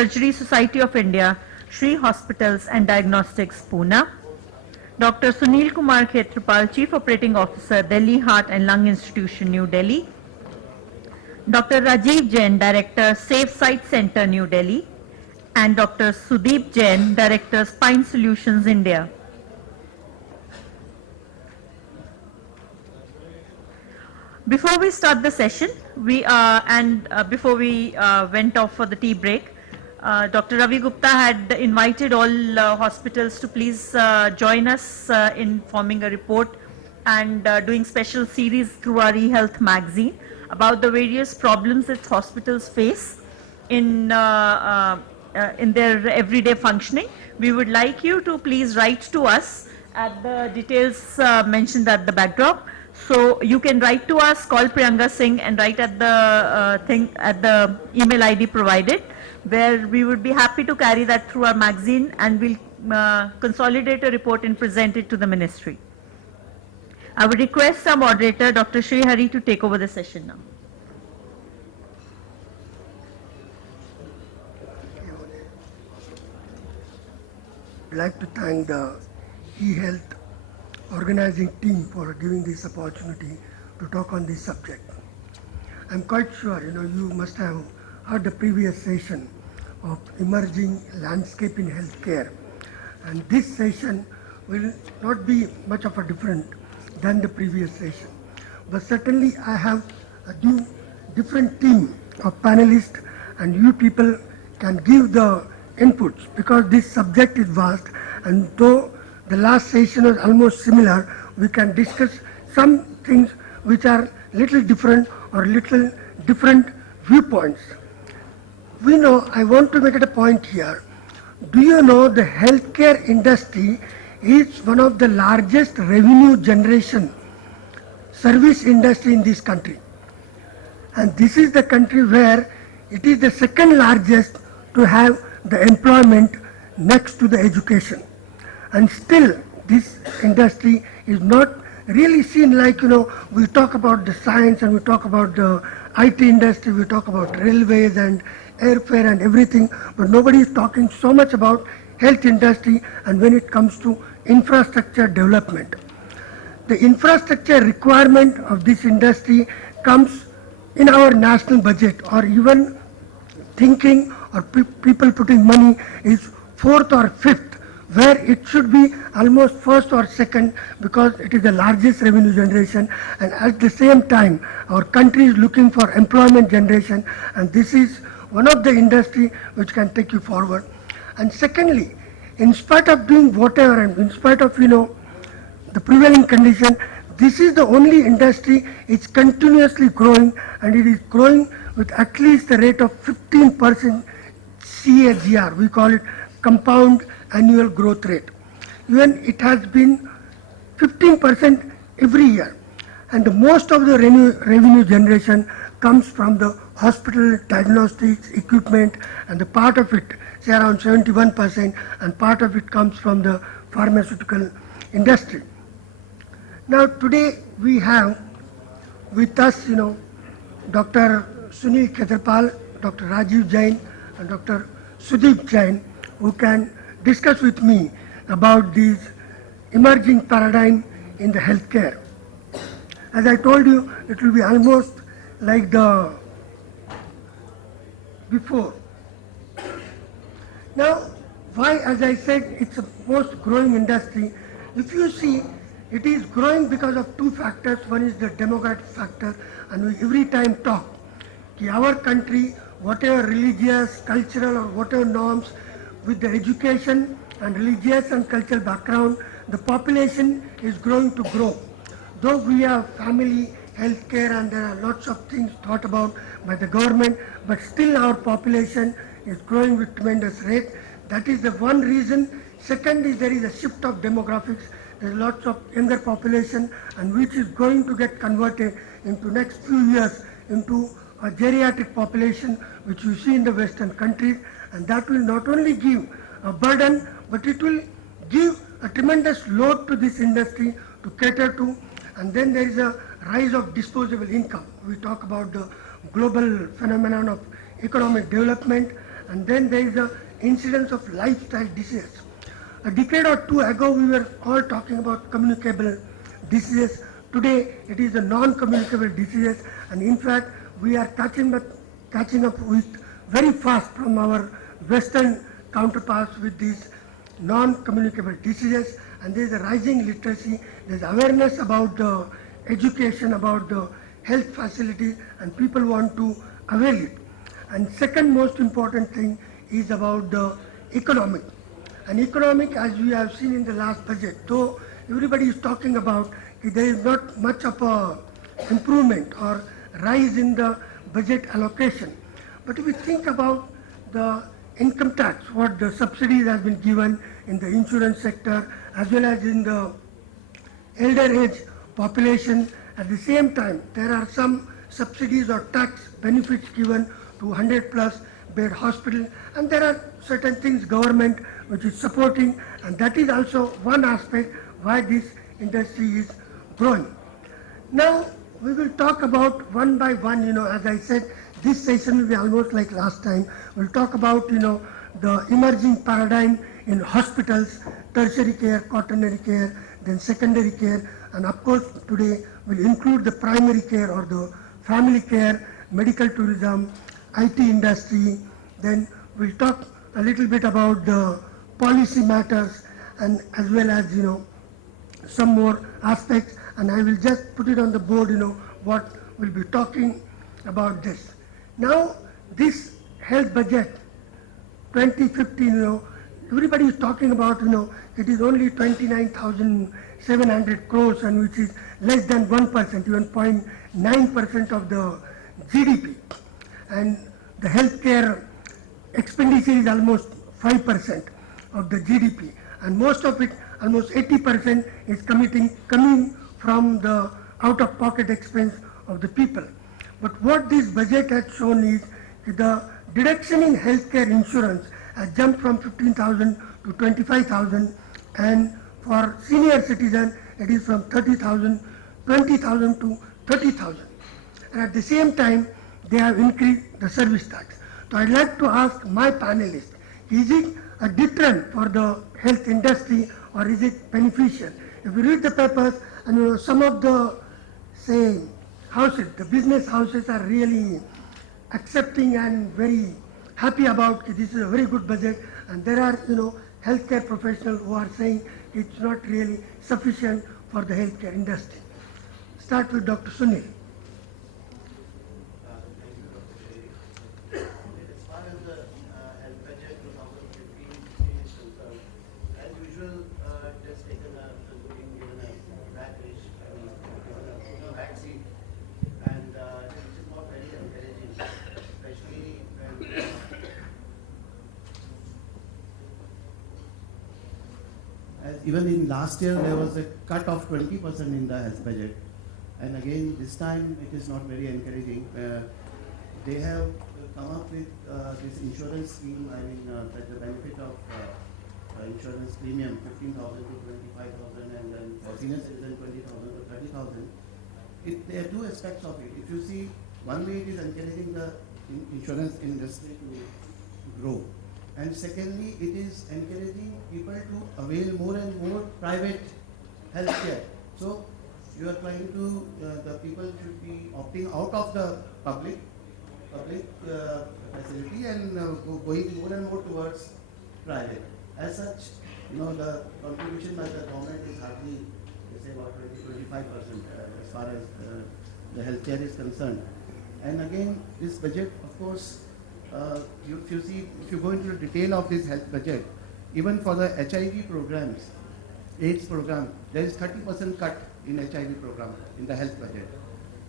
Surgery Society of India, Shri Hospitals and Diagnostics, Pune. Dr. Sunil Kumar Khetrapal, Chief Operating Officer, Delhi Heart and Lung Institution, New Delhi. Dr. Rajiv Jain, Director, Safe Site Center, New Delhi. And Dr. Sudeep Jain, Director, Spine Solutions, India. Before we start the session, before we went off for the tea break, Dr. Ravi Gupta had invited all hospitals to please join us in forming a report and doing special series through our eHealth magazine about the various problems that hospitals face in their everyday functioning. We would like you to please write to us at the details mentioned at the backdrop. So you can write to us, call Priyanka Singh, and write at the email ID provided, where we would be happy to carry that through our magazine, and we'll consolidate a report and present it to the ministry. I would request our moderator, Dr. Sri Hari, to take over the session now. I'd like to thank the eHealth organizing team for giving this opportunity to talk on this subject. I'm quite sure, you must have heard the previous session of emerging landscape in healthcare, and this session will not be much of a different than the previous session. But certainly I have a different team of panelists, and you people can give the inputs, because this subject is vast, and though the last session was almost similar, we can discuss some things which are little different or little different viewpoints. We know, I want to make it a point here. Do you know the healthcare industry is one of the largest revenue generation service industry in this country? And this is the country where it is the second largest to have the employment next to the education. And still this industry is not really seen like, we talk about the science and we talk about the IT industry, we talk about railways and airfare and everything, but nobody is talking so much about health industry and when it comes to infrastructure development. The infrastructure requirement of this industry comes in our national budget, or even thinking or people putting money is fourth or fifth, where it should be almost first or second, because it is the largest revenue generation, and at the same time our country is looking for employment generation, and this is one of the industry which can take you forward. And secondly, in spite of doing whatever and in spite of the prevailing condition, this is the only industry it's continuously growing, and it is growing with at least the rate of 15% CAGR. We call it compound annual growth rate. Even it has been 15% every year, and the most of the revenue generation comes from the hospital diagnostics equipment, and the part of it, say around 71%, and part of it comes from the pharmaceutical industry. Now today we have with us Dr. Sunil Khetrapal, Dr. Rajiv Jain and Dr. Sudeep Jain, who can discuss with me about these emerging paradigm in the healthcare. As I told you, it will be almost like the before. Now, why, as I said, it's the most growing industry. If you see, it is growing because of two factors. One is the demographic factor, and we every time talk that our country, whatever religious, cultural or whatever norms, with the education and religious and cultural background, the population is growing to grow. Though we have family, healthcare, and there are lots of things thought about by the government, but still our population is growing with tremendous rate. That is the one reason. Second is there is a shift of demographics. There is lots of younger population, and which is going to get converted into next few years into a geriatric population, which you see in the Western countries, and that will not only give a burden, but it will give a tremendous load to this industry to cater to. And then there is a rise of disposable income. We talk about the global phenomenon of economic development, And then there is the incidence of lifestyle diseases. A decade or two ago, we were all talking about communicable diseases. Today, it is the non-communicable diseases, and in fact, we are catching up with very fast from our Western counterparts with these non-communicable diseases, and there is a rising literacy, there is awareness about the education, about the health facilities, and people want to avail it. And second most important thing is about the economic. And economic, as we have seen in the last budget, though everybody is talking about there is not much of a improvement or rise in the budget allocation. But if we think about the income tax, what the subsidies have been given in the insurance sector as well as in the elder age population, at the same time there are some subsidies or tax benefits given to 100 plus bed hospital, and there are certain things government which is supporting, and that is also one aspect why this industry is growing. Now we will talk about one by one, as I said, this session will be almost like last time. We'll talk about, the emerging paradigm in hospitals, tertiary care, quaternary care, then secondary care, and of course today we'll include the primary care or the family care, medical tourism, IT industry, then we'll talk a little bit about the policy matters and as well as, some more aspects, and I will just put it on the board, what we'll be talking about this. Now, this health budget 2015, everybody is talking about, it is only 29,700 crores, and which is less than 1%, even 0.9% of the GDP. And the healthcare expenditure is almost 5% of the GDP, and most of it, almost 80%, is coming from the out-of-pocket expense of the people. But what this budget has shown is the deduction in healthcare insurance has jumped from 15,000 to 25,000, and for senior citizens it is from 20,000 to 30,000. And at the same time, they have increased the service tax. So I'd like to ask my panelists, is it a deterrent for the health industry or is it beneficial? If you read the papers, and some of the, say, houses, the business houses are really accepting and very happy about it. This is a very good budget, and there are, healthcare professionals who are saying it's not really sufficient for the healthcare industry. Start with Dr. Sunil. As far as the health budget 2015 is concerned, as usual, it has taken given a backlash, given a backseat, and which is not very encouraging, especially when as even in last year there was a cut of 20% in the health budget, and again this time it is not very encouraging. They have come up with this insurance scheme, that the benefit of insurance premium 15,000 to 25,000, and then for senior citizen 20,000 to 30,000. There are two aspects of it. If you see, one way it is encouraging the insurance industry to grow, and secondly it is encouraging people to avail more and more private health care. So you are trying to, the people should be opting out of the public facility and going more and more towards private. As such, the contribution by the government is hardly, say, about 20-25% as far as the healthcare is concerned. And again, this budget, of course, if you go into the detail of this health budget, even for the HIV programs, AIDS program, there is 30% cut in HIV program in the health budget,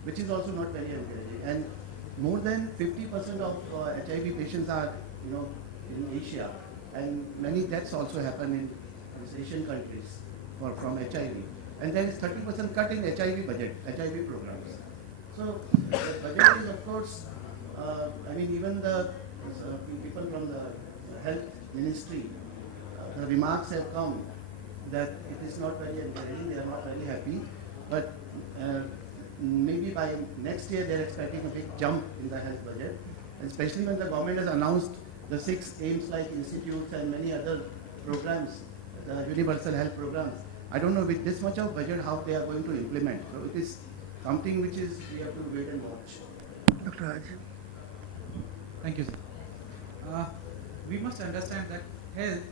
which is also not very encouraging. And more than 50% of HIV patients are, in Asia, and many deaths also happen in these Asian countries from HIV. And there is 30% cut in HIV budget, HIV programs. So the budget is, of course, even the people from the health ministry, the remarks have come that it is not very encouraging, they are not very happy, but maybe by next year they are expecting a big jump in the health budget, especially when the government has announced the 6 aims like institutes and many other programs, the universal health programs. I don't know with this much of budget how they are going to implement. So it is something which is we have to wait and watch. Dr. Raj. Thank you, sir. We must understand that health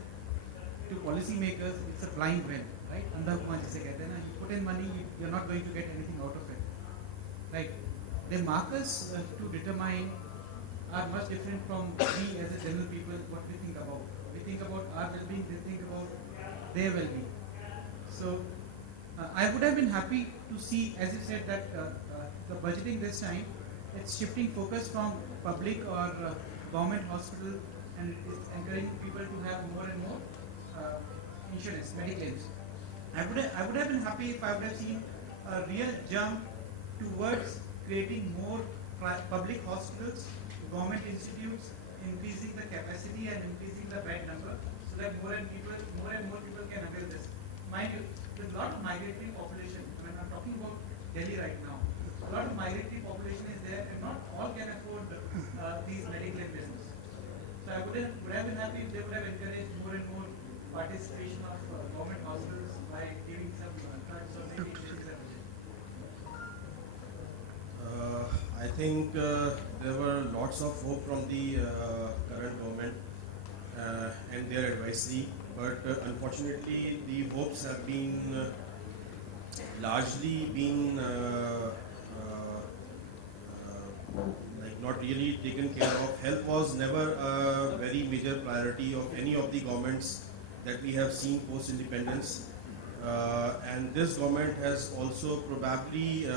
to policymakers it's a blind well, right? अंधा कुआं जिसे कहते हैं ना, you put in money, you're not going to get anything out of it, right? The markers to determine are much different from we as a general people what we think about. We think about our well-being, they think about their well-being. So I would have been happy to see, as you said, that the budgeting this time, it's shifting focus from public or government hospital and it's encouraging people to have more and more insurance, mediclaims. I would have been happy if I would have seen a real jump towards creating more public hospitals, government institutes, increasing the capacity and increasing the bed number so that more and more people can avail this. Mind you, there's a lot of migratory population. I mean, I'm talking about Delhi right now. A lot of migratory population is there and not all can afford these medical business. So I would have been happy if they would have encouraged more and more participation of government hospitals by giving some cuts or maybe increasing their budget. I think there were lots of hope from the current government and their advisory, but unfortunately the hopes have been largely been like not really taken care of. Health was never a very major priority of any of the governments that we have seen post-independence, and this government has also probably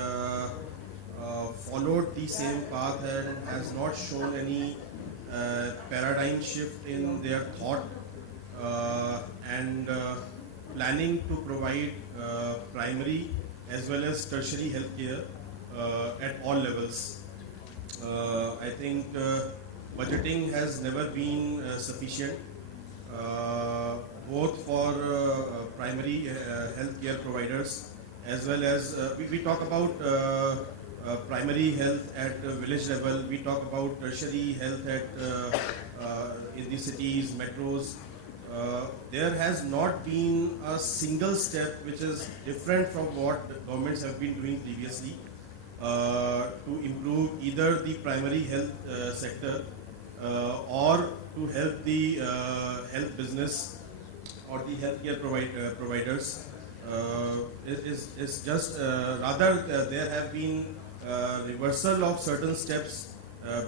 followed the same path and has not shown any paradigm shift in their thought and planning to provide primary as well as tertiary health care at all levels. I think budgeting has never been sufficient, both for primary health care providers as well as we talk about primary health at village level, we talk about tertiary health at in the cities, metros. There has not been a single step which is different from what the governments have been doing previously to improve either the primary health sector or to help the health business or the healthcare providers. Is just rather there have been reversal of certain steps,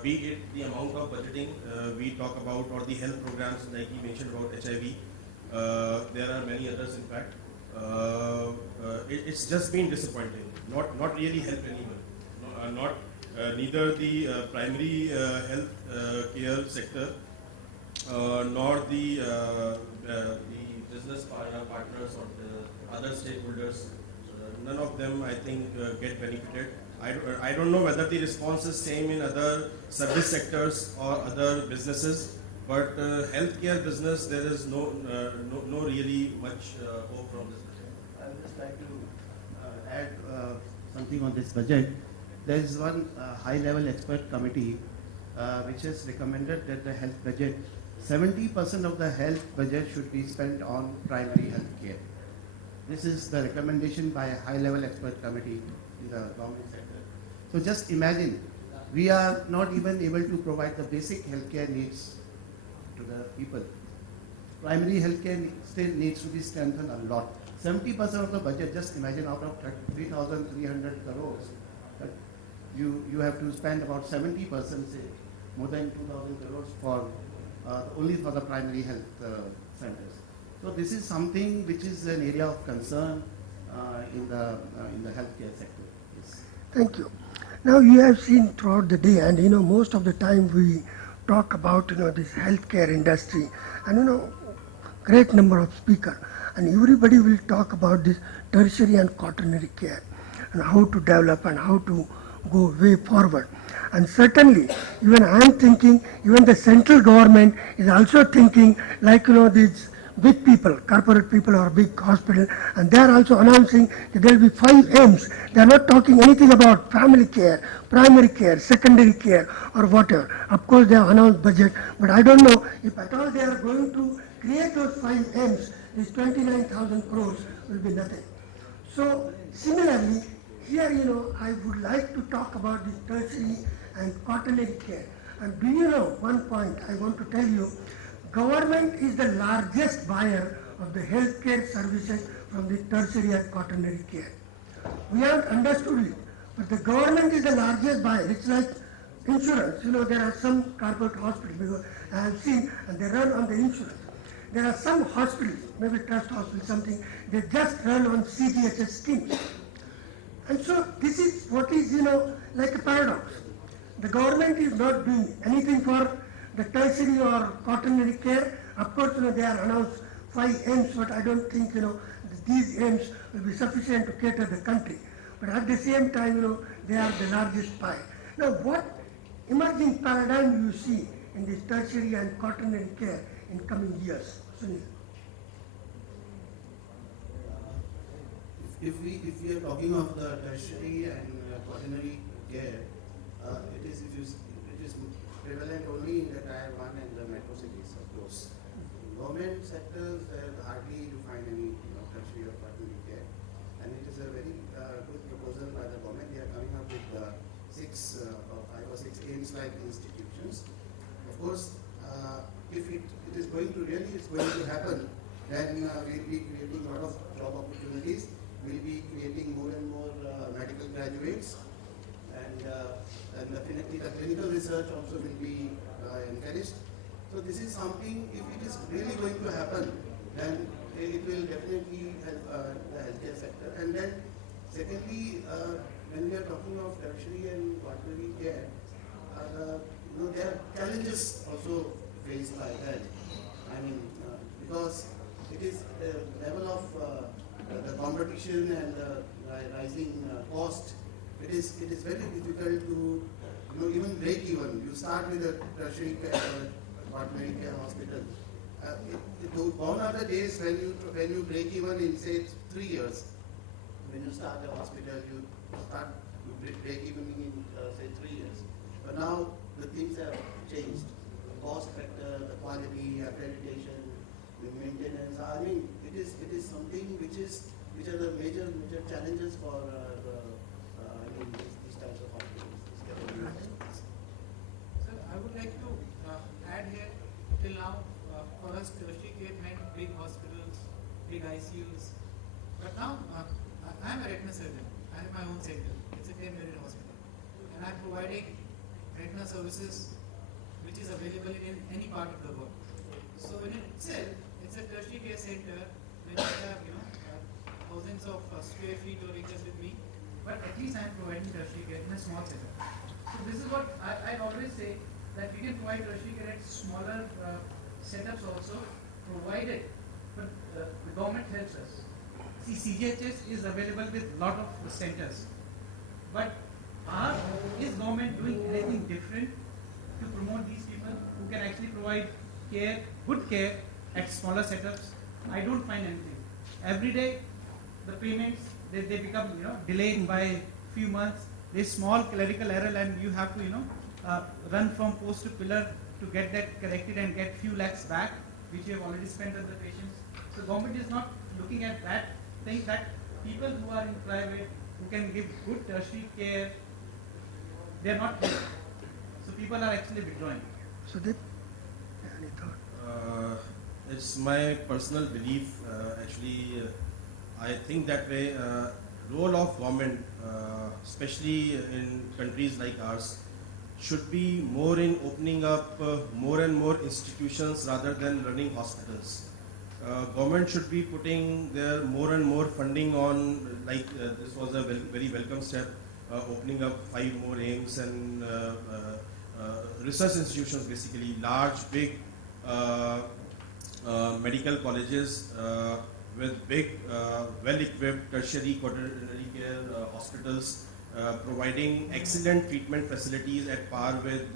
be it the amount of budgeting we talk about or the health programs like he mentioned about HIV. There are many others in fact. It's just been disappointing, not really helped anyone, neither the primary health care sector nor the business partners or the other stakeholders. None of them I think get benefited. I don't know whether the response is same in other service sectors or other businesses, but healthcare business there is no really much hope from this budget. I would just like to add something on this budget. There is one high-level expert committee which has recommended that the health budget, 70% of the health budget should be spent on primary health care. This is the recommendation by a high-level expert committee in the government sector. So just imagine, we are not even able to provide the basic healthcare needs to the people. Primary healthcare still needs to be strengthened a lot. 70% of the budget, just imagine out of 3,300 crores, but you have to spend about 70%, say, more than 2,000 crores for only for the primary health centers. So this is something which is an area of concern in the healthcare sector. Yes. Thank you. Now you have seen throughout the day, and most of the time we talk about this healthcare industry, and great number of speakers, and everybody will talk about this tertiary and quaternary care and how to develop and how to go way forward. And certainly, even I am thinking, even the central government is also thinking like these big people, corporate people or big hospital, and they are also announcing that there will be 5 M's. They are not talking anything about family care, primary care, secondary care, or whatever. Of course, they have announced budget, but I don't know if at all they are going to create those 5 M's. These 29,000 crores will be nothing. So similarly, here I would like to talk about the tertiary and quaternary care. And do you know one point I want to tell you? Government is the largest buyer of the healthcare services from the tertiary and quaternary care. We haven't understood it, but the government is the largest buyer. It's like insurance. There are some corporate hospitals, because I have seen, and they run on the insurance. There are some hospitals, maybe trust hospital, something, they just run on CGHS scheme. And so this is what is, like a paradox. The government is not doing anything for the tertiary or quaternary care. Of course, they are announced 5 M's, but I don't think, these M's will be sufficient to cater the country. But at the same time, they are the largest pie. Now, what emerging paradigm you see in this tertiary and quaternary care in coming years? Sunil. If we are talking of the tertiary and quaternary care, it is prevalent only in the tier 1 and the metro cities, of course. In government sectors, hardly you find any tertiary or quaternary care, and it is a very good proposal by the government. They are coming up with 5 or 6 Aims-like institutions. Of course, if it is going to happen, then we'll be creating a lot of job opportunities. We'll be creating more and more medical graduates, and definitely the clinical research also will be encouraged. So this is something, if it is really going to happen, then it will definitely help the healthcare sector. And then secondly, when we are talking of tertiary and quaternary care, there are challenges also faced by that. I mean, because it is the level of the competition and the rising cost. It is very difficult to even break even. You start with a tertiary care or quaternary care hospital. Gone are the days when you break even in say 3 years. When you start a hospital, you break even in say 3 years. But now the things have changed. The cost factor, the quality, accreditation, the maintenance. I mean, it is something which are the major challenges for these types of hospitals. Sir, I would like to add here, till now, for us, tertiary care meant big hospitals, big ICUs. But now, I am a retina surgeon. I have my own center. It's a 10-bedded hospital. And I am providing retina services which is available in any part of the world. So in itself, it's a tertiary care center when I have, thousands of square feet or acres with me, but at least I am providing tertiary care in a small setup. So this is what I always say, that we can provide tertiary care at smaller setups also, provided, but the government helps us. See, CGHS is available with lot of centers, but is government doing anything different to promote these people who can actually provide care, good care at smaller setups? I don't find anything. Every day, the payments they become delayed by few months. There's small clerical error, and you have to run from post to pillar to get that corrected and get few lakhs back, which you have already spent on the patients. So government is not looking at that thing, that people who are in private who can give good tertiary care, they are not here. So people are actually withdrawing. So that, any thought? It's my personal belief, actually, I think that way, role of government, especially in countries like ours, should be more in opening up more and more institutions rather than running hospitals. Government should be putting their more and more funding on, like this was a very welcome step, opening up 5 more aims and research institutions, basically large, big medical colleges with big, well-equipped tertiary, quaternary care hospitals, providing excellent treatment facilities at par with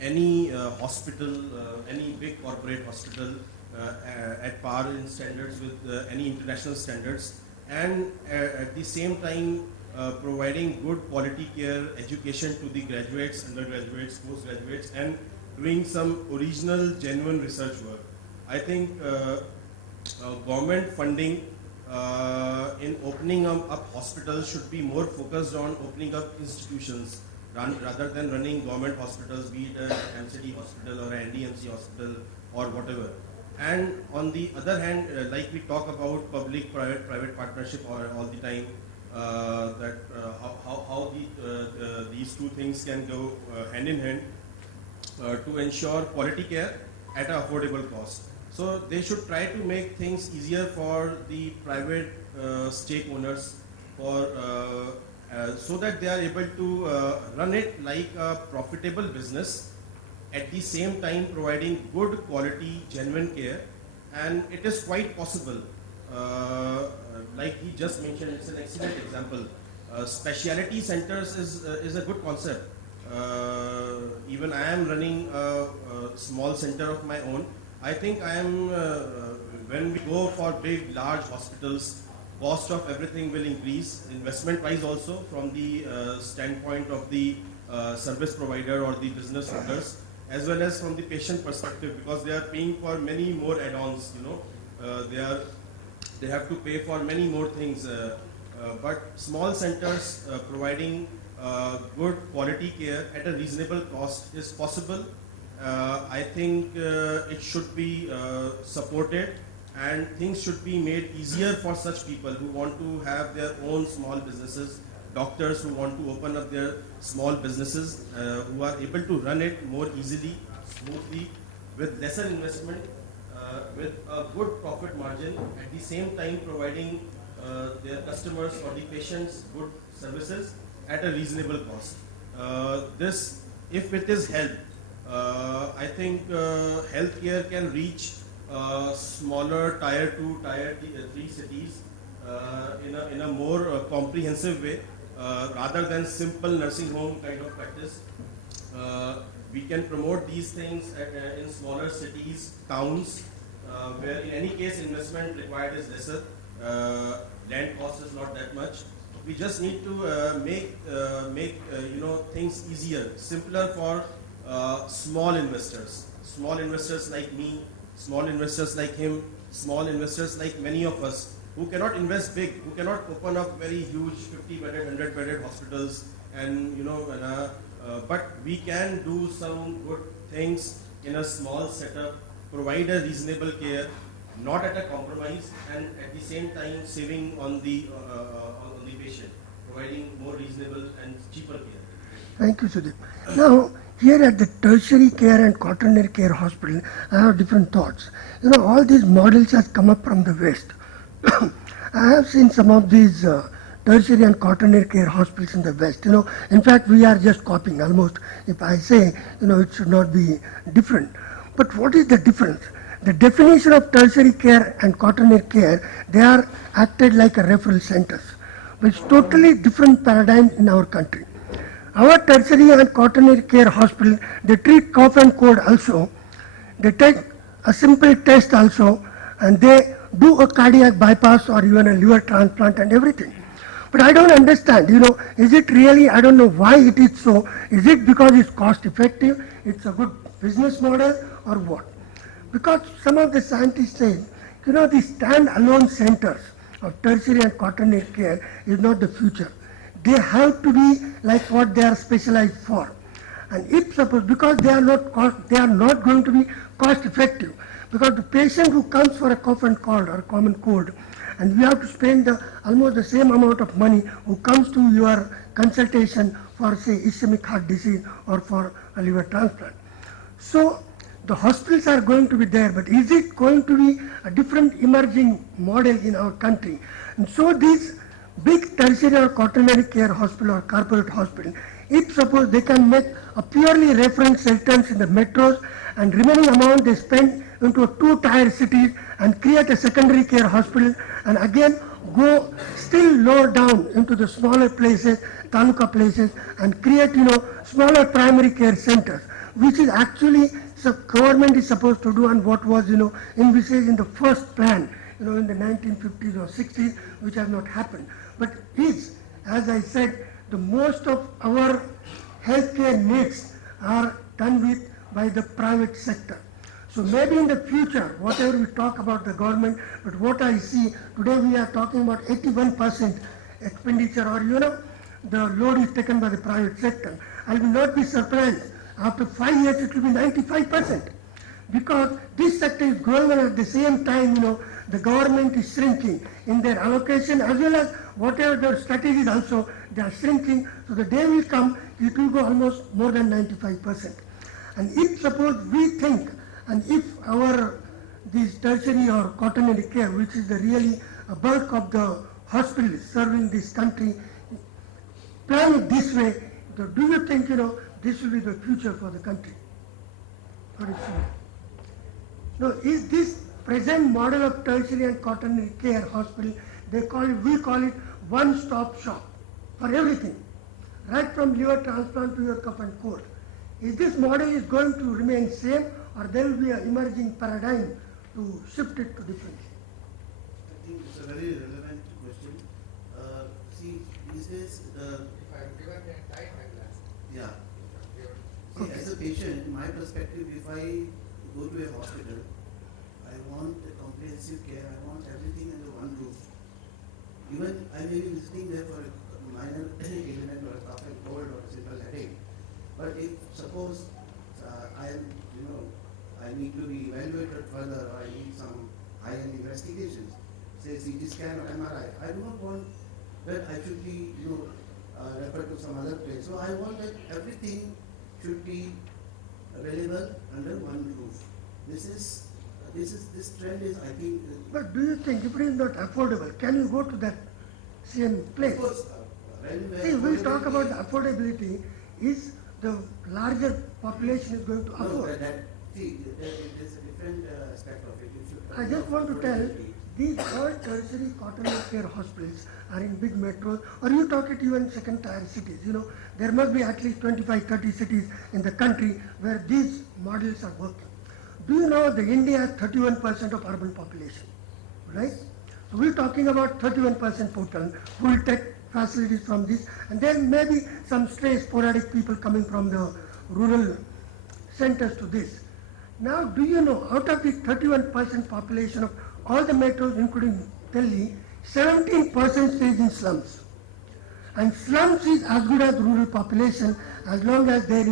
any hospital, any big corporate hospital, at par in standards with any international standards, and at the same time providing good quality care education to the graduates, undergraduates, postgraduates, and doing some original, genuine research work. I think government funding in opening up hospitals should be more focused on opening up institutions rather than running government hospitals, be it an MCD hospital or an NDMC hospital or whatever. And on the other hand, like we talk about public-private partnership all the time, that how these two things can go hand in hand to ensure quality care at an affordable cost. So they should try to make things easier for the private stake owners so that they are able to run it like a profitable business, at the same time providing good quality, genuine care. And it is quite possible. Like he just mentioned, it's an excellent example. Specialty centers is a good concept. Even I am running a small center of my own. I think I am, when we go for big, large hospitals, cost of everything will increase, investment-wise also, from the standpoint of the service provider or the business owners, as well as from the patient perspective, because they are paying for many more add-ons, you know. They have to pay for many more things. But small centers providing good quality care at a reasonable cost is possible. I think it should be supported, and things should be made easier for such people who want to have their own small businesses, doctors who want to open up their small businesses, who are able to run it more easily, smoothly, with lesser investment, with a good profit margin, at the same time providing their customers or the patients good services at a reasonable cost. This, if it is held, I think healthcare can reach smaller tier 2, tier 3 cities in a more comprehensive way, rather than simple nursing home kind of practice. We can promote these things in smaller cities, towns, where in any case investment required is lesser, land cost is not that much. We just need to make you know, things easier, simpler for small investors like me, small investors like him, small investors like many of us, who cannot invest big, who cannot open up very huge 50-bedded, 100-bedded hospitals, and you know, but we can do some good things in a small setup, provide a reasonable care, not at a compromise, and at the same time saving on the patient, providing more reasonable and cheaper care. Thank you, Sudeep. Now, here at the tertiary care and quaternary care hospital, I have different thoughts. You know, all these models have come up from the West. I have seen some of these tertiary and quaternary care hospitals in the West. You know, in fact, we are just copying almost. If I say, you know, it should not be different. But what is the difference? The definition of tertiary care and quaternary care, they are acted like a referral centers, which is totally different paradigm in our country. Our tertiary and quaternary care hospital, they treat cough and cold also. They take a simple test also, and they do a cardiac bypass or even a liver transplant and everything. But I don't understand, you know, is it really, I don't know why it is so. Is it because it's cost effective, it's a good business model, or what? Because some of the scientists say, you know, these stand-alone centers of tertiary and quaternary care is not the future. They have to be like what they are specialized for. And if suppose, because they are not going to be cost effective, because the patient who comes for a cough and cold or common cold, and we have to spend almost the same amount of money who comes to your consultation for, say, ischemic heart disease or for a liver transplant. So the hospitals are going to be there, but is it going to be a different emerging model in our country? And so these big tertiary or quaternary care hospital or corporate hospital, if suppose they can make a purely reference centers in the metros, and remaining amount they spend into a 2-tier cities and create a secondary care hospital, and again go still lower down into the smaller places, taluka places, and create, you know, smaller primary care centers, which is actually government is supposed to do and what was, envisaged in the first plan, in the 1950s or 60s, which has not happened. But is, as I said, the most of our healthcare needs are done with by the private sector. So maybe in the future, whatever we talk about the government, but what I see today, we are talking about 81% expenditure, or the load is taken by the private sector. I will not be surprised. After 5 years, it will be 95%, because this sector is growing, and at the same time, the government is shrinking in their allocation, as well as whatever their strategies also, they are shrinking. So the day will come, it will go almost more than 95%. And if suppose we think, and if this tertiary or quaternary care, which is the really a bulk of the hospitals serving this country, plan it this way, so do you think, this will be the future for the country? What is it? No, is this present model of tertiary and quaternary care hospital, we call it one-stop shop for everything, right from liver transplant to your cough and cold. Is this model is going to remain same, or there will be an emerging paradigm to shift it to differently? I think it's a very relevant question. See, these days, If I given the time, I will answer. yeah. See, as a patient, my perspective, if I go to a hospital, I want a comprehensive care, I want everything under one roof. Even I may be visiting there for a minor ailment or a cough and cold or a simple headache. But if suppose I need to be evaluated further, or I need some high-end investigations, say CT scan or MRI, I do not want that I should be referred to some other place. So I want that everything should be available under one roof. This trend is, I think. But do you think if it is not affordable, can you go to that same place? Of course, See, we talk about the affordability, is the larger population is going to no, afford. see, it is a different aspect of it. I just want to tell, these all tertiary quaternary care hospitals are in big metros, or you talk it even second tier cities. There must be at least 25, 30 cities in the country where these models are working. Do you know that India has 31% of urban population, right? So we're talking about 31% total who will take facilities from this, and then maybe some stray sporadic people coming from the rural centers to this. Now, do you know, out of the 31% population of all the metros, including Delhi, 17% stays in slums. And slums is as good as rural population as long as their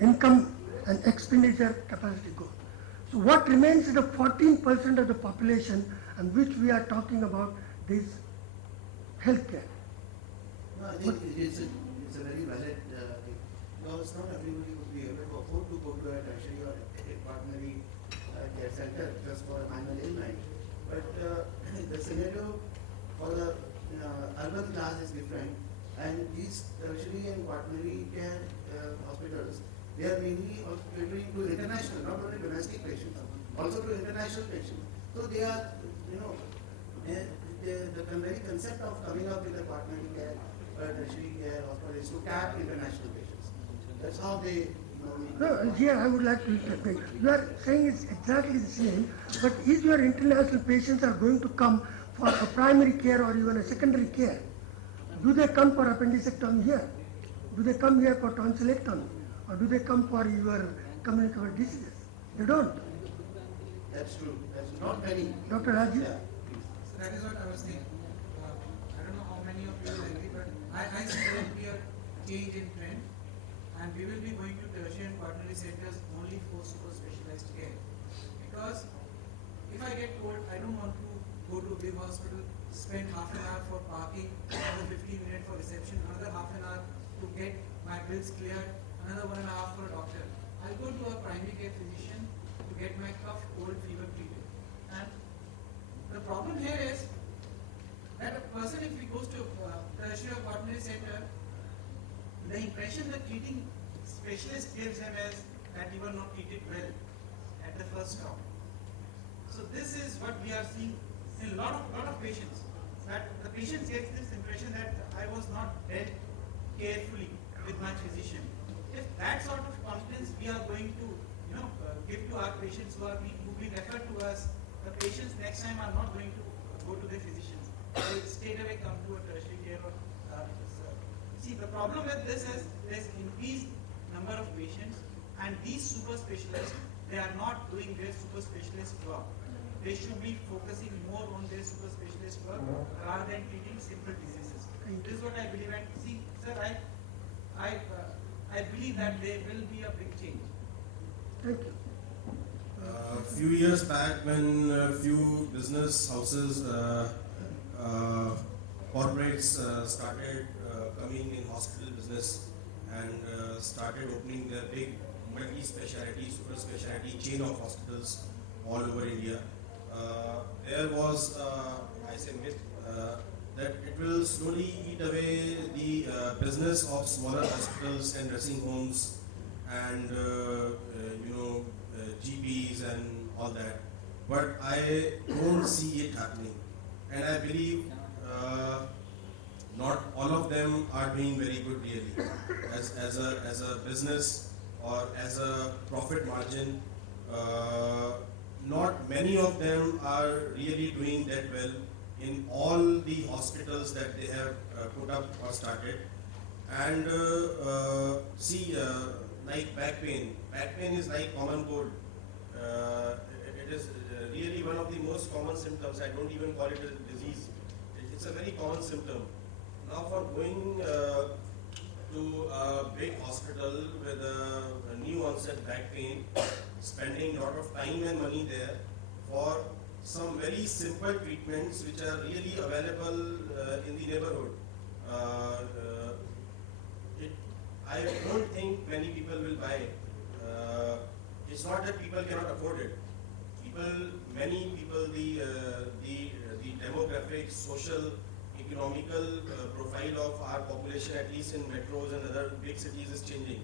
income and expenditure capacity go. So what remains is the 14% of the population, and which we are talking about this healthcare. No, I think it's a very valid thing. Because not everybody would be able to afford to go to a tertiary or a quaternary care center just for a minor ailment. But the scenario for the urban class is different, and these tertiary and quaternary care hospitals, they are mainly catering to international, not only domestic patients, also to international patients. So they are, the very concept of coming up with a quaternary care, tertiary care hospital is to tap international patients. That's how they. No, here I would like to interpret. You are saying it's exactly the same, but is your international patients are going to come for a primary care or even a secondary care? Do they come for appendicectomy here? Do they come here for tonsillectomy? Or do they come for your communicable diseases? They don't. That's true. That's not many. Dr. Rajiv? Yeah. So that is what I was saying. I don't know how many of you will agree, but I see there will be a change in trend, and we will be going to tertiary and quaternary centers only for super specialized care. Because if I get told I don't want to go to a big hospital, spend half an hour for parking, another 15 minutes for reception, another half an hour to get my bills cleared, another 1.5 hours for a doctor, I'll go to a primary care physician to get my cough, cold, fever treated. And the problem here is that a person, if he goes to a tertiary or quaternary center, the impression that treating specialist gives him is that you were not treated well at the first stop. So this is what we are seeing in a lot of patients, that the patient gets this impression that I was not dealt carefully with my physician. If that sort of confidence we are going to give to our patients who've been referred to us. The patients next time are not going to go to their physicians. They straight away come to a tertiary care. See, the problem with this is there's increased number of patients, and these super specialists, they are not doing their super specialist work. They should be focusing more on their super specialist work rather than treating simple diseases. This is what I believe. And see, sir, I believe that there will be a big change. Thank you. A few years back, when a few business houses, corporates started coming in hospital business and started opening their big multi-speciality, super speciality chain of hospitals all over India. There was, I say, myth that it will slowly eat away the business of smaller hospitals and nursing homes and GPs and all that. But I don't see it happening, and I believe not all of them are doing very good really as a business or as a profit margin. Not many of them are really doing that well in all the hospitals that they have put up or started. And like back pain is like common cold. It is really one of the most common symptoms. I don't even call it a disease. It's a very common symptom. Now for going to a big hospital with a new onset back pain, spending a lot of time and money there for some very simple treatments which are really available in the neighborhood. I don't think many people will buy it. It's not that people cannot afford it. Many people, the demographic, social, economical profile of our population, at least in metros and other big cities, is changing.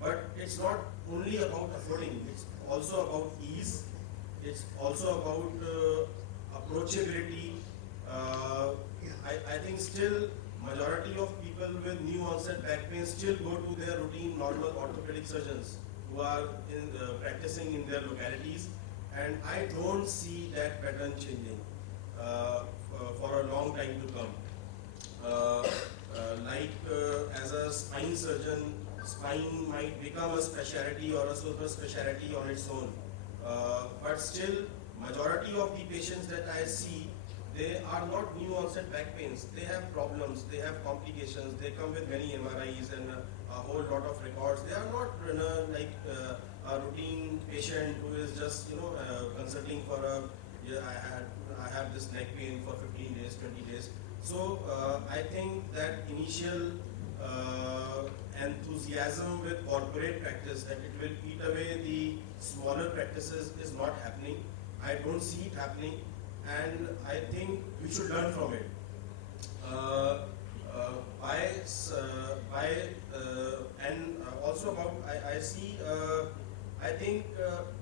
But it's not only about affording, it's also about ease, it's also about approachability. I think still majority of people with new onset back pain still go to their routine normal orthopedic surgeons who are practicing in their localities, and I don't see that pattern changing for a long time to come. As a spine surgeon, spine might become a specialty or a super specialty on its own. But still, majority of the patients that I see, they are not new onset back pains. They have problems, they have complications, they come with many MRIs and a whole lot of records. They are not a routine patient who is just consulting for I have this neck pain for 15 days, 20 days. So I think that initial enthusiasm with corporate practice, that it will eat away the smaller practices, is not happening. I don't see it happening, and I think we should learn from it. And also about, I see, I think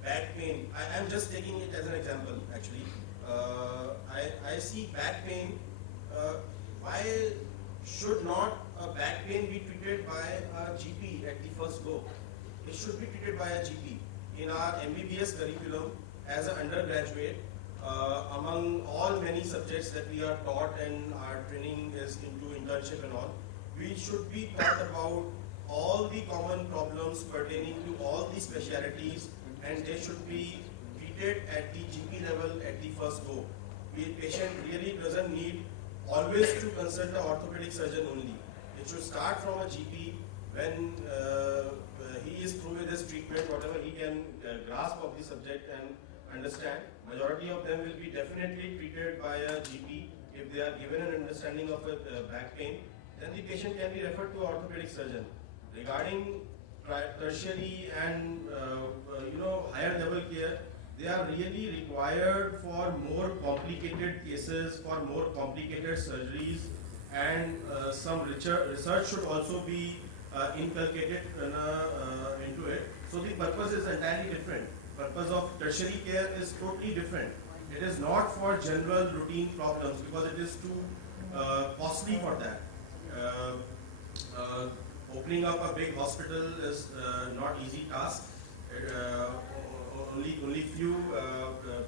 back pain, I'm just taking it as an example actually. I see back pain, why should not a back pain be treated by a GP at the first go? It should be treated by a GP. In our MBBS curriculum, as an undergraduate, among all many subjects that we are taught and our training is into internship and all, we should be taught about all the common problems pertaining to all the specialities, and they should be treated at the GP level at the first go. The patient really doesn't need always to consult an orthopedic surgeon only. It should start from a GP when he is through with his treatment, whatever he can grasp of the subject and understand. Majority of them will be definitely treated by a GP. If they are given an understanding of a back pain, then the patient can be referred to an orthopedic surgeon. Regarding tertiary and higher level care, they are really required for more complicated cases, for more complicated surgeries, and some research should also be inculcated into it. So the purpose is entirely different. Purpose of tertiary care is totally different. It is not for general routine problems because it is too costly for that. Opening up a big hospital is not easy task. only few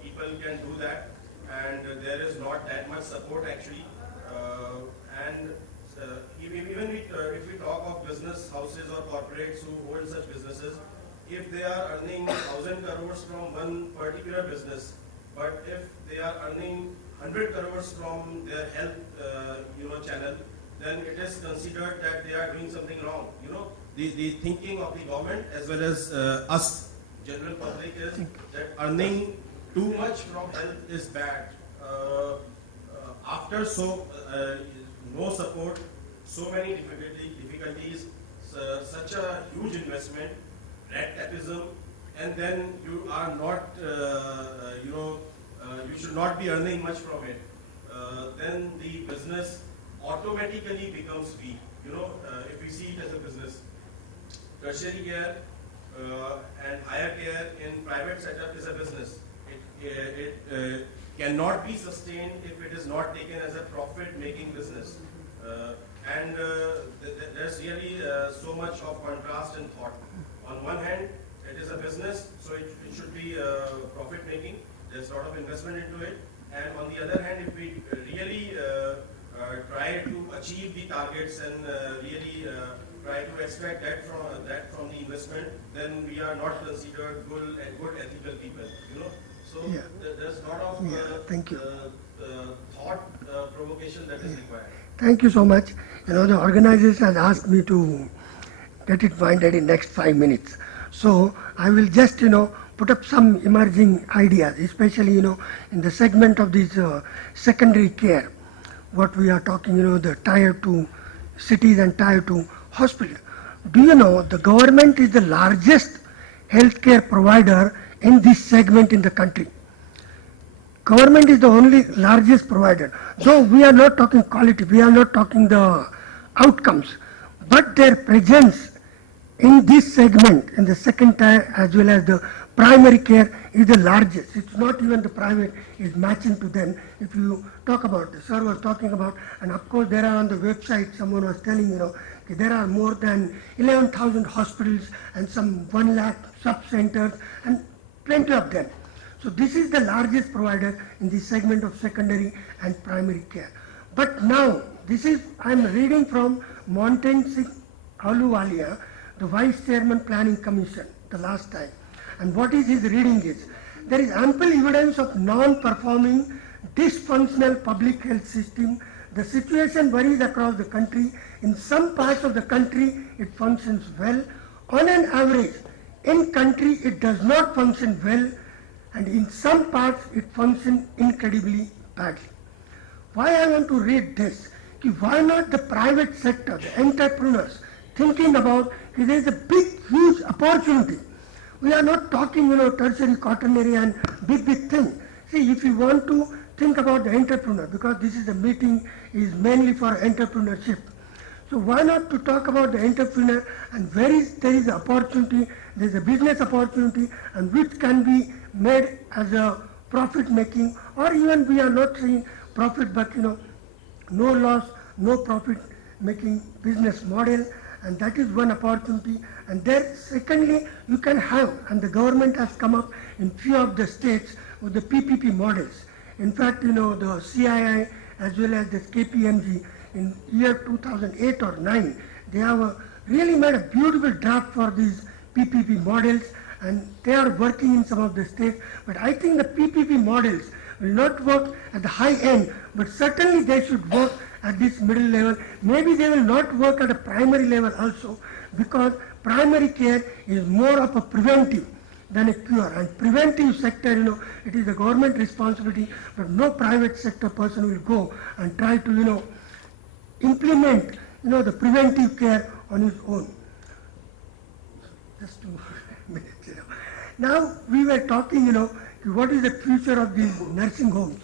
people can do that, and there is not that much support actually. And even if we talk of business houses or corporates who hold such businesses, if they are earning 1,000 crores from one particular business, but if they are earning 100 crores from their health channel, then it is considered that they are doing something wrong. The thinking of the government as well as us, general public, is that earning too much from health is bad. After no support, so many difficulties, such a huge investment, red tapeism, and then you are not, you should not be earning much from it. Then the business automatically becomes weak. If we see it as a business, tertiary care and higher care in private setup is a business. It cannot be sustained if it is not taken as a profit-making business. There's really so much of contrast in thought. On one hand, it is a business, so it should be profit-making. There's a lot of investment into it. And on the other hand, if we really try to achieve the targets and really try to extract that from the investment, then we are not considered good ethical people. So Yeah. there's a lot of Thank you. thought provocation that is required. Thank you so much. The organizers has asked me to get it winded in next 5 minutes. So I will just, put up some emerging ideas, especially, in the segment of this secondary care, what we are talking, the tier 2 cities and tier 2 hospitals. Do you know the government is the largest healthcare provider in this segment in the country? Government is the only largest provider. So we are not talking quality, we are not talking the outcomes, but their presence in this segment, in the second tier as well as the primary care, is the largest. It's not even the private is matching to them. If you talk about, the sir was talking about, and of course there are on the website, someone was telling, there are more than 11,000 hospitals and some 1 lakh sub-centers and plenty of them. So this is the largest provider in the segment of secondary and primary care. But now, I'm reading from Mountain Singh Ahluwalia, the Vice Chairman Planning Commission, the last time. And what is his reading is, there is ample evidence of non-performing, dysfunctional public health system. The situation varies across the country. In some parts of the country, it functions well. On an average, in country, it does not function well, and in some parts it functions incredibly badly. Why I want to read this? Why not the private sector, the entrepreneurs, thinking about there is a big, huge opportunity. We are not talking, tertiary, quaternary and big thing. See, if you want to think about the entrepreneur, because this is the meeting is mainly for entrepreneurship. So why not to talk about the entrepreneur and there is opportunity, there is a business opportunity and which can be made as a profit making, or even we are not saying profit, but no loss, no profit making business model, and that is one opportunity. And then secondly, you can have, and the government has come up in few of the states with the PPP models. In fact, the CII as well as the KPMG in year 2008 or 9, they have really made a beautiful draft for these PPP models, and they are working in some of the states. But I think the PPP models will not work at the high end, but certainly they should work at this middle level. Maybe they will not work at a primary level also, because primary care is more of a preventive than a cure. And preventive sector, it is the government responsibility, but no private sector person will go and try to, implement, the preventive care on his own. Just 2 minutes, Now we were talking, what is the future of these nursing homes?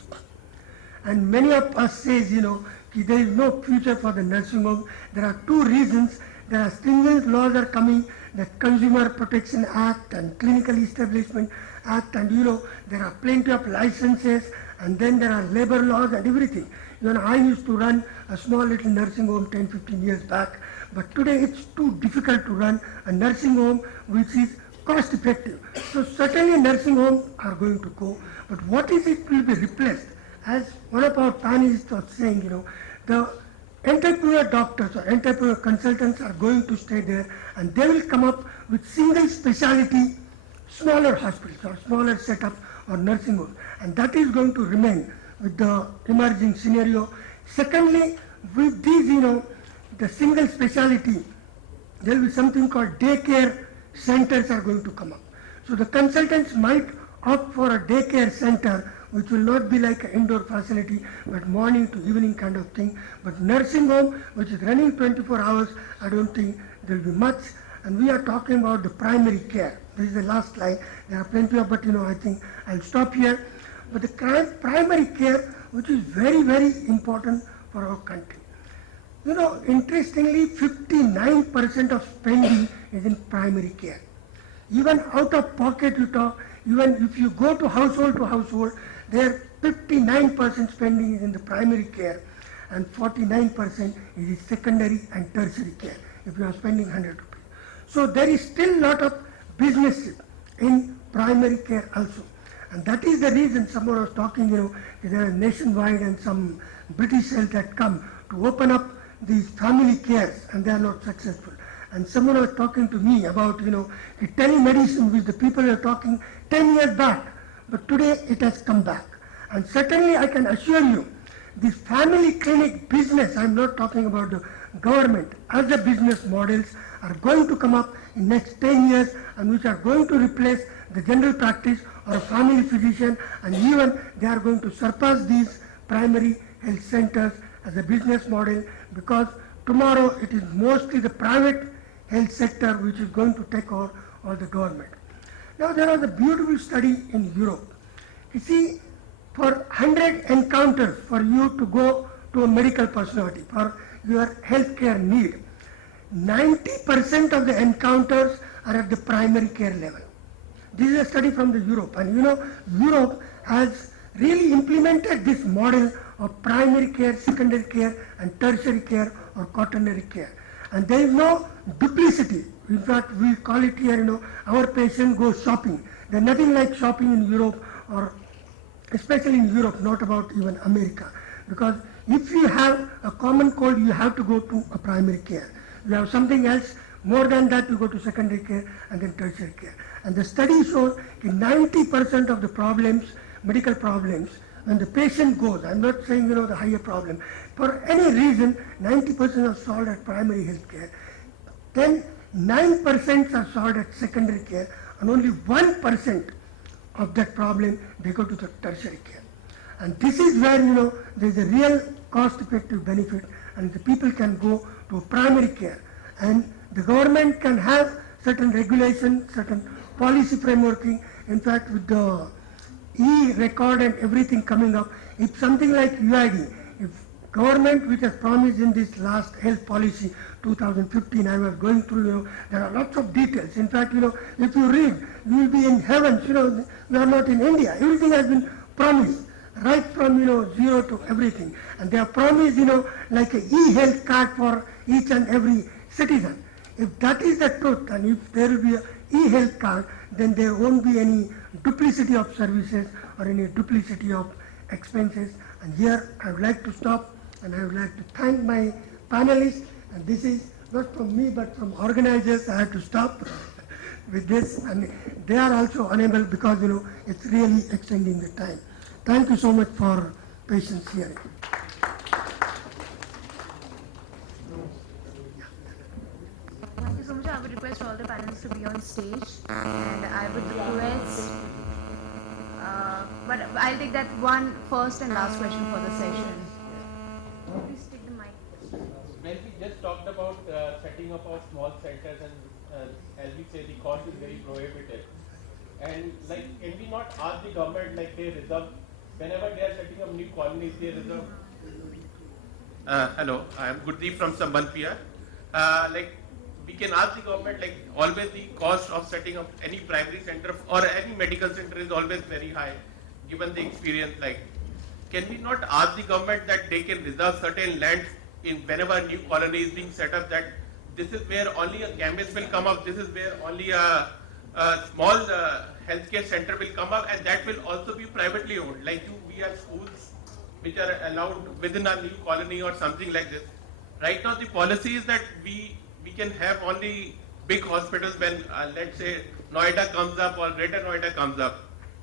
And many of us says, there is no future for the nursing home. There are 2 reasons. There are stringent laws are coming, the Consumer Protection Act and Clinical Establishment Act, and there are plenty of licenses, and then there are labor laws and everything. I used to run a small little nursing home 10-15 years back, but today it's too difficult to run a nursing home which is cost effective. So certainly nursing homes are going to go, but what is it will be replaced? As one of our panelists was saying, the entrepreneur doctors or entrepreneur consultants are going to stay there, and they will come up with single specialty, smaller hospitals or smaller setup or nursing homes, and that is going to remain with the emerging scenario. Secondly, with these, the single specialty, there will be something called daycare centers are going to come up. So the consultants might opt for a daycare center, which will not be like an indoor facility, but morning to evening kind of thing. But nursing home, which is running 24 hours, I don't think there will be much. And we are talking about the primary care. This is the last slide. There are plenty of, but I think I'll stop here. But the primary care, which is very, very important for our country. Interestingly, 59% of spending is in primary care. Even out of pocket, even if you go to household, there 59% spending is in the primary care, and 49% is in secondary and tertiary care, if you are spending 100 rupees. So there is still a lot of business in primary care also. And that is the reason someone was talking, there are nationwide and some British health that come to open up these family cares, and they are not successful. And someone was talking to me about, the telemedicine, which the people were talking 10 years back, but today it has come back. And certainly I can assure you, this family clinic business, I'm not talking about the government, other business models are going to come up in next 10 years, and which are going to replace the general practice or a family physician, and even they are going to surpass these primary health centers as a business model, because tomorrow it is mostly the private health sector which is going to take over all the government. Now there was a beautiful study in Europe. You see, for 100 encounters for you to go to a medical personality for your healthcare need, 90% of the encounters are at the primary care level. This is a study from the Europe, and Europe has really implemented this model of primary care, secondary care, and tertiary care or quaternary care. And there is no duplicity. In fact, we call it here, our patient goes shopping. There is nothing like shopping in Europe, or especially in Europe, not about even America. Because if you have a common cold, you have to go to a primary care. You have something else, more than that, you go to secondary care and then tertiary care. And the study shows that 90% of the problems, medical problems, when the patient goes, I'm not saying, the higher problem, for any reason, 90% are solved at primary health care. Then 9% are solved at secondary care, and only 1% of that problem, they go to the tertiary care. And this is where, there's a real cost-effective benefit, and the people can go to primary care. And the government can have certain regulation, certain policy frameworking. In fact, with the e-record and everything coming up, if something like UID, if government which has promised in this last health policy 2015, I was going through, there are lots of details. In fact, if you read, you will be in heaven. We are not in India. Everything has been promised, right from, zero to everything. And they have promised, like an e-health card for each and every citizen. If that is the truth, and if there will be an e-health card, then there won't be any duplicity of services or any duplicity of expenses. And here I would like to stop, and I would like to thank my panelists. And this is not from me, but from organizers. I have to stop with this, and they are also unable because it's really extending the time. Thank you so much for patience hearing. Thank you so much. I would request all the panelists to be on stage, and I would request, but I'll take that one first and last question for the session. Please take the mic. When we just talked about setting up of small centers, and as we say, the cost is very prohibitive. And can we not ask the government, they reserve, whenever they are setting up new colonies, they reserve? Hello, I am Gurdeep from Sambalpur. We can ask the government, always the cost of setting up any primary center or any medical center is always very high, given the experience. Can we not ask the government that they can reserve certain lands in whenever a new colony is being set up, that this is where only a chemist will come up, this is where only a a small healthcare center will come up, and that will also be privately owned. Like we have schools which are allowed within a new colony or something like this. Right now, the policy is that we can have only big hospitals when, let's say, Noida comes up or Greater Noida comes up.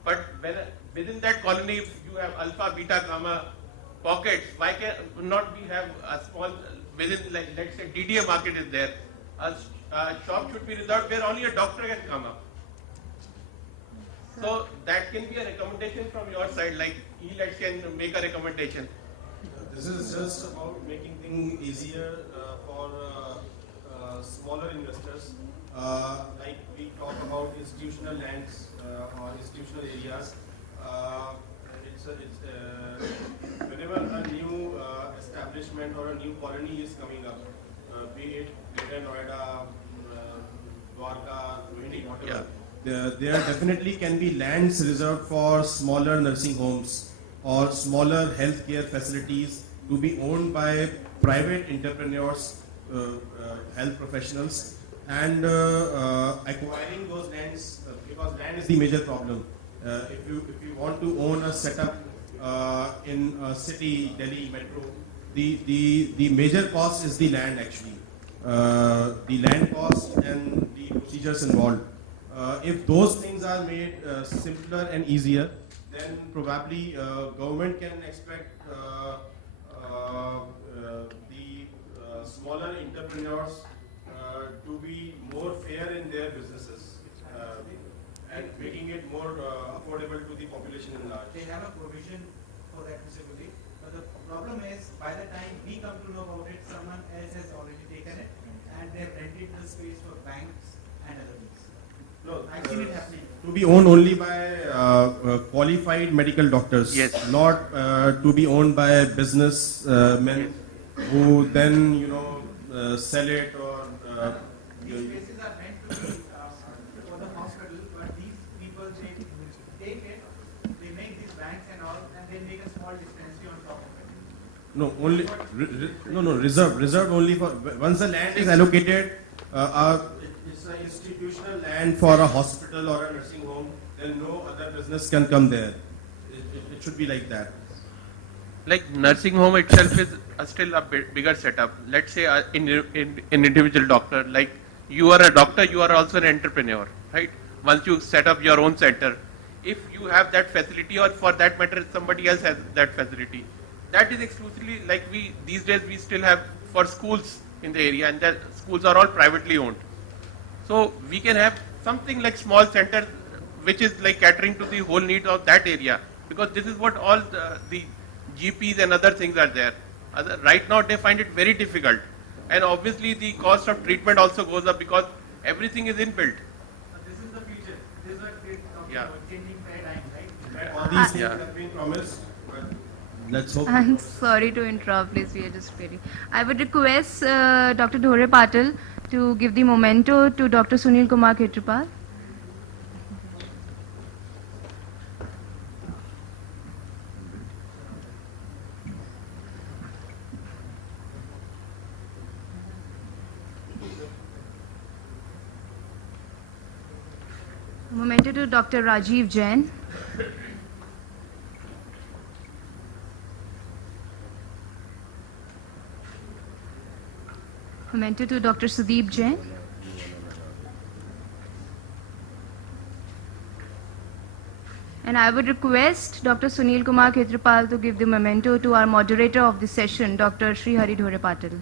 But when within that colony, if you have alpha, beta, gamma pockets, why can not we have a small, within, like, let's say, DDA market is there. A shop should be reserved where only a doctor can come up. So that can be a recommendation from your side, like ELEX can make a recommendation. This is just about making things easier for smaller investors. Like we talk about institutional lands or institutional areas. Whenever a new establishment or a new colony is coming up, be it Greater Noida, Dwarka, Rohini, whatever. Yeah. There definitely can be lands reserved for smaller nursing homes or smaller healthcare facilities to be owned by private entrepreneurs, health professionals, and acquiring those lands because land is the major problem. If you want to own a setup in a city, Delhi metro, the major cost is the land actually, the land cost and the procedures involved. If those things are made simpler and easier, then probably government can expect the smaller entrepreneurs to be more fair in their businesses and making it more affordable to the population in large. They have a provision for that, Mr. Gulli. But the problem is, by the time we come to know about it, someone else has already taken it and they've rented the space for banks and other things. No, I've seen it happening. to be owned only by qualified medical doctors, Yes. not to be owned by business men who then sell it or. These spaces are meant to be for the hospital, but these people, they take it, they make these banks and all, and they make a small dispensary on top of it. No, only reserved only for once the land is allocated. It's an institutional land for a hospital or a nursing home. Then no other business can come there. It should be like that. Like nursing home itself is still a bigger setup. Let's say in individual doctor, like you are a doctor, you are also an entrepreneur, right? Once you set up your own center, if you have that facility, or for that matter, somebody else has that facility, that is exclusively, like these days we still have for schools in the area, and that schools are all privately owned. So we can have something like small centers, which is like catering to the whole needs of that area, because this is what all the GPs and other things are there. Right now they find it very difficult, and obviously the cost of treatment also goes up because everything is inbuilt. So this is the future. This is what we're talking Yeah. about, changing paradigm, right? All these things Yeah. have been promised, but let's hope. I'm sorry to interrupt, please. We are just waiting. I would request Dr. Dhore Patil to give the memento to Dr. Sunil Kumar Khetrapal. Memento to Dr. Rajiv Jain. Memento to Dr. Sudeep Jain. And I would request Dr. Sunil Kumar Khetrapal to give the memento to our moderator of the session, Dr. Sri Hari Dhore Patil.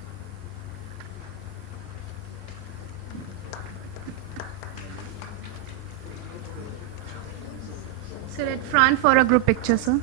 Sir, at front for a group picture, sir.